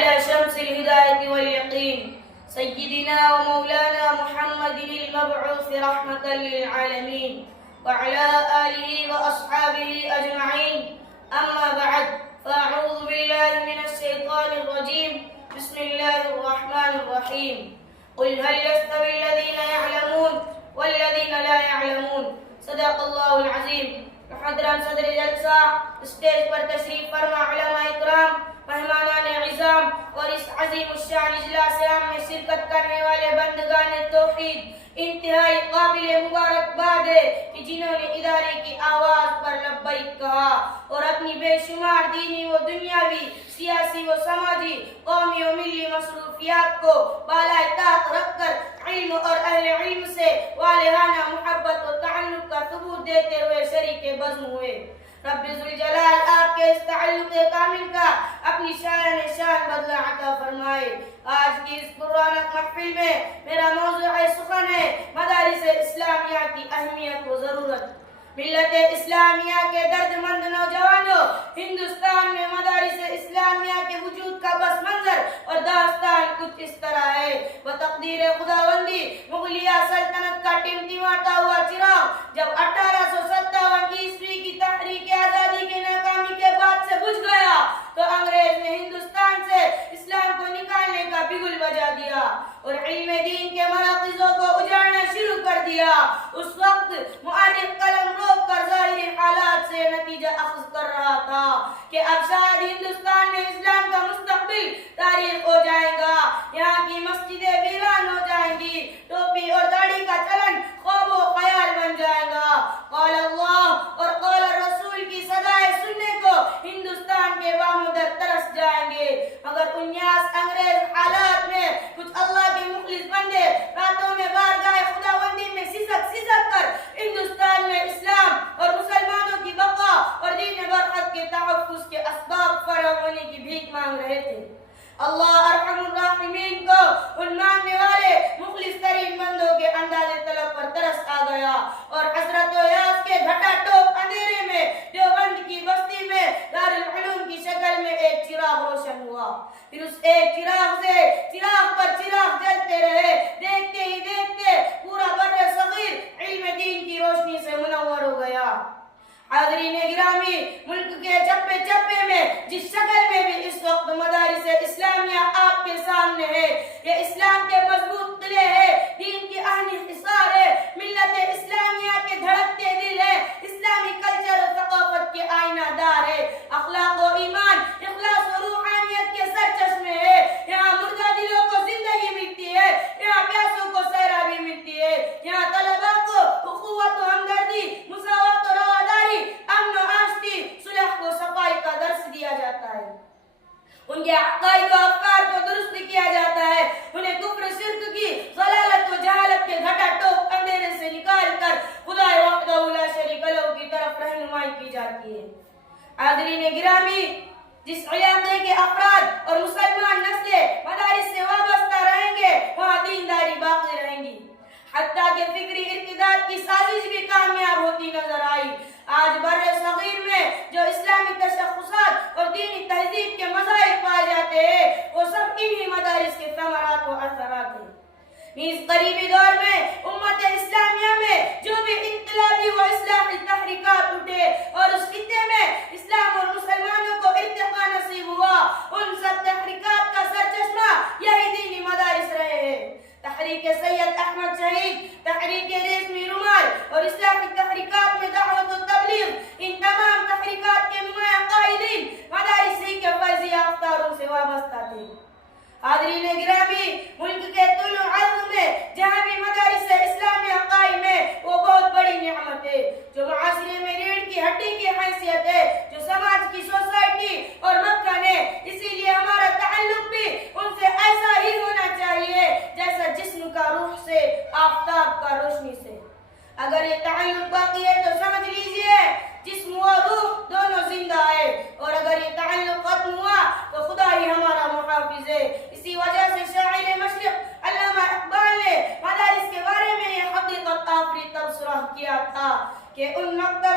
على شمس الهداية واليقين سيدنا ومولانا محمد المبعوث رحمة للعالمين وعلى آله وأصحابه أجمعين. أما بعد، فأعوذ بالله من الشيطان الرجيم. بسم الله الرحمن الرحيم. قل هل يستوي الذين يعلمون والذين لا يعلمون. صدق الله العظیم. محترم صدر جلسہ، اسٹیج پر تشریف فرما علماء اکرام، مہمانان عظام اور اس عظیم الشان اجلاس عام میں شرکت کرنے والے بندگان توحید، انتہائی قابل مبارکباد ہے کہ جنہوں نے ادارے کی آواز پر لبیک کہا اور اپنی بے شمار دینی و دنیاوی، سیاسی و سماجی، قومی و ملی مصروفیات کو بالائے طاق رکھ کر علم اور اہل علم سے والہانہ محبت و تعلق کا ثبوت دیتے ہوئے شریک بزم ہوئے. رب ذوالجلال آپ کے اس تعلق کامل کا اپنی شان بدلہ عطا فرمائے. آج کی اس پررونق محفل میں میرا موضوع سخن ہے مدارس اسلامیہ کی اہمیت و ضرورت. ملت اسلامیہ کے درد مند نوجوانوں، ہندوستان میں مدارس اسلامیہ کے وجود کا پس منظر اور داستان کچھ اس طرح ہے. بتقدیر خداوندی مغلیہ سلطنت کا ٹمٹماتا ہوا چراغ جب 1857 عیسوی کی تحریک آزادی کے ناکامی کے بعد سے بجھ گیا تو انگریز نے ہندوستان سے اسلام کو نکالنے کا بگل بجا دیا اور علم دین کے مراکزوں کو اجاڑنا شروع کر دیا. اس وقت مؤرخ قلم روک کر ظاہری حالات سے نتیجہ اخذ کر رہا تھا کہ اب شاید ہندوستان میں اسلام کا مستقبل تاریخ ہو جائے گا، یہاں کی مسجدیں ویران ہو جائیں گی، ٹوپی اور داڑھی کا چلن خواب و خیال بن جائے گا. قال اللہ اور قال رسول کی صدائیں سننے کو ہندوستان کے وامدر ترس جائیں گے. مگر 19 انگریز حالات میں کچھ اللہ کے مخلص بندے راتوں میں بارگاہ خداوندی میں سسک کر ہندوستان میں اسلام اور مسلمانوں کی بقا اور دین برحق کے تحفظ کے اسباب فراہم ہونے کی بھیک مانگ رہے تھے. اللہ ارحم الراحمین کو ان مانگنے والے مخلص ترین بندوں کے انداز طلب پر ترس آ گیا اور حضرت یاس کے گھٹا ٹوپ اندھیرے میں دیوبند کی بستی میں دارالعلوم کی شکل میں ایک چراغ روشن ہوا. پھر اس ایک چراغ سے چراغ پر چراغ جلتے رہے. دیکھتے ہی دیکھتے پورا بر صغیر علم دین کی روشنی سے منور ہو گیا. حاضرین گرامی، ملک کے چپے چپے میں جس شکل میں بھی اس وقت مدارس اسلامیہ آپ کے سامنے ہے، یہ اسلام کے مضبوط قلعے ہے، دین کی آہنی حصار ہے، ملت اسلامیہ کے دھڑکتے دل ہے، اسلامی کلچر و ثقافت کے آئینہ دار ہے، اخلاق و ایمان، اخلاص و روحانیت کے سرچشمے ہے. یہاں مردہ دلوں کو زندگی ملتی ہے، یہاں پیاسوں کو سیرابی ملتی ہے، یہاں طلباء کو اخوت و ہمدردی، مساوات و رواداری، امن و آشتی، صلح و صفائی کا درس دیا جاتا ہے. ان کے عقائد و افکار کو درست کیا جاتا ہے. انہیں کفر شرک کی ضلالت و جہالت کے گھٹا ٹوپ اندھیرے سے نکال کر خدا وحدہ لا شریک لہ کی طرف رہنمائی کی جاتی ہے. حاضرین گرامی، جس علاقے کے افراد اور مسلمان نسلیں مدارس سے وابستہ رہیں گے وہاں دینداری باقی رہیں گی. حتیٰ کہ فکری ارتداد کی سازش بھی کامیاب ہوتی نظر آئی. آج بر صغیر میں جو اسلامی تشخصات اور دینی تہذیب کے مظاہر پائے جاتے ہیں وہ سب انہی مدارس کے ثمرات و اثرات ہیں. اس قریبی دور میں امت اسلامیہ میں جو بھی انقلابی و اصلاحی تحریکات اٹھے اور اس خطے میں اسلام اور مسلمانوں کو ارتقاء نصیب ہوا، ان سب تحریکات کا سرچشمہ یہی دینی مدارس رہے ہیں. تحریک سید احمد شہید، تحریک ریشمی رومال اور اسلامی تحریکات میں دعوت و تبلیغ، ان تمام تحریکات کے نمایاں قائدین مدارس ہی کے فیض یافتاروں سے وابستہ تھے. حاضرین گرامی، ملک کے طول و عرض میں جہاں بھی مدارس اسلامیہ قائم ہے وہ بہت بڑی نعمت ہے جو معاشرے میں ریڑھ کی ہڈی کی حیثیت ہے، جو سماج کی سوسائٹی اور مکن ہے. اسی لیے ہمارا تعلق بھی ان سے ایسا ہی ہونا چاہیے جیسا جسم کا روح سے، آفتاب کا روشنی سے. اگر یہ تعلق باقی ہے تو سمجھ لیجئے جسم و روح دونوں زندہ ہے، اور اگر یہ تعلق ختم ہوا تو خدا ہی ہمارا محافظ ہے. اسی وجہ سے شاعر مشرق علامہ اقبال نے مدارس کے بارے میں یہ حقیقت آفری تبصرہ کیا تھا کہ ان مکتب